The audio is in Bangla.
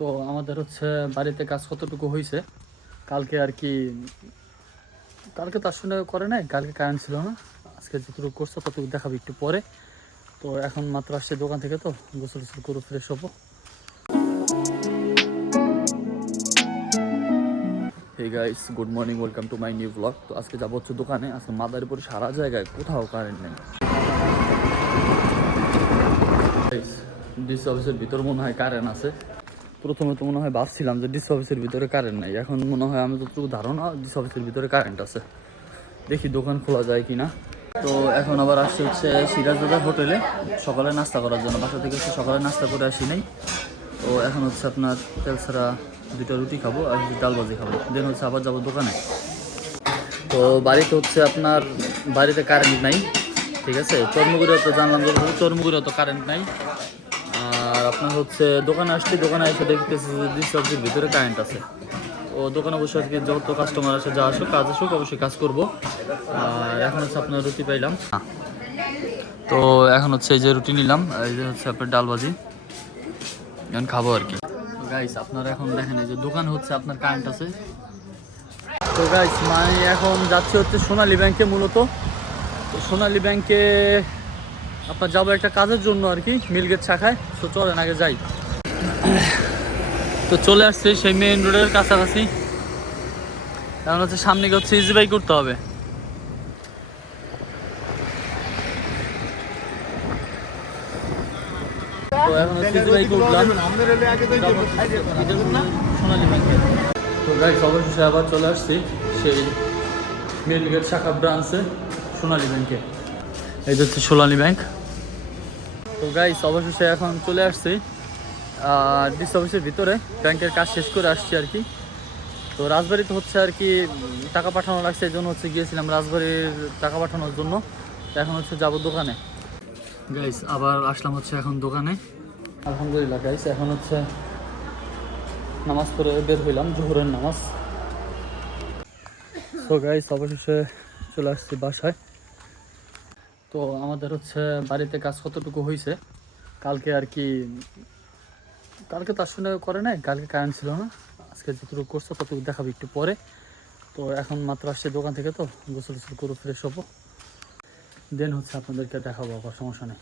তো আমাদের হচ্ছে বাড়িতে কাজ কতটুকু হয়েছে কালকে আর কি। কালকে তো আসলে করে নাই, কালকে কারেন্ট ছিল না। আজকে যতটুকু করছো ততটুকু দেখাবো একটু পরে। তো এখন মাত্র আসছে দোকান থেকে, তো গোসল টোসল করে ফ্রেশ হবো। Hey guys, good morning, welcome to my new blog. তো আজকে যাবো হচ্ছে দোকানে। আজকে মাদারীপুর সারা জায়গায় কোথাও কারেন্ট নেই। ডিসি অফিসের ভিতর মনে হয় কারেন্ট আছে। প্রথমে তো মনে হয় ভাবছিলাম যে ডিসি অফিসের ভিতরে কারেন্ট নাই, এখন মনে হয় আমি যতটুকু ধারণা ডিসি অফিসের ভিতরে কারেন্ট আছে। দেখি দোকান খোলা যায় কি না। তো এখন আবার আসছে হচ্ছে সিরাজদাদার হোটেলে সকালে নাস্তা করার জন্য। বাসা থেকে হচ্ছে সকালে নাস্তা করে আসি নাই। তো এখন হচ্ছে আপনার তেল ছাড়া 2টা রুটি খাবো আর ডাল ভাজি খাবো, দেন হচ্ছে আবার যাবো দোকানে। তো বাড়িতে হচ্ছে আপনার বাড়িতে কারেন্ট নাই, ঠিক আছে। চর্মগুড়িও তো জানলাম যে চর্মগুড়িও তো কারেন্ট নাই। আর আপনার হচ্ছে দোকানে আসছি, দোকানে এসে দেখতেছি যে ডিসি অফিসের ভিতরে কারেন্ট আছে। তো দোকানে বসে আজকে যত কাস্টমার আসে যা আসুক কাজ আসুক অবশ্যই কাজ করবো। আর এখন হচ্ছে আপনার রুটি পাইলাম, তো এখন হচ্ছে এই যে রুটি নিলাম, এই যে হচ্ছে আপনার ডাল ভাজি, এখন খাবো আর কি। তো গাইস আপনারা এখন দেখেন এই যে দোকান হচ্ছে আপনার কারেন্ট আছে। তো গাইস মানে এখন যাচ্ছে হচ্ছে সোনালী ব্যাংকে মূলত। তো সোনালী ব্যাংকে আপনার যাবো একটা কাজের জন্য আর কি, মিলগেট শাখায়। তো চলেন আগে যাই। তো চলে আসছে সেই মেইন রোডের কাছাকাছি। এখন হচ্ছে সামনে গিয়ে হচ্ছে ইজি বাই করতে হবে। তো এখন হচ্ছে ইজি বাই করলাম সোনালী ব্যাংকে। তো গাইস অবশেষে আবার চলে আসছি সেই মিলগেট শাখা ব্রাঞ্চে সোনালী ব্যাংকে। এই যে হচ্ছে সোনালী ব্যাংক। তো গাইস অবশেষে এখন চলে আসছি ডিসি অফিসের ভিতরে, ব্যাংকের কাজ শেষ করে আসছি আর কি। তো রাজবাড়িতে হচ্ছে আর কি টাকা পাঠানো লাগছে, এই জন্য হচ্ছে গিয়েছিলাম রাজবাড়ির টাকা পাঠানোর জন্য। এখন হচ্ছে যাবো দোকানে। গাইস আবার আসলাম হচ্ছে এখন দোকানে। আলহামদুলিল্লাহ গাইস, এখন হচ্ছে নামাজ পড়ে বের হইলাম, জোহরের নামাজ। তো গাইস অবশেষে চলে আসছি বাসায়। তো আমাদের হচ্ছে বাড়িতে কাজ কতটুকু হয়েছে কালকে আর কি। কালকে তো আসলে করে নাই, কালকে কারেন্ট ছিল না। আজকে যতটুকু করছো ততটুকু দেখাবো একটু পরে। তো এখন মাত্র আসছে দোকান থেকে, তো গোসল টোসল করে ফ্রেশ হবো, দেন হচ্ছে আপনাদেরকে দেখাবো, আবার সমস্যা নেই।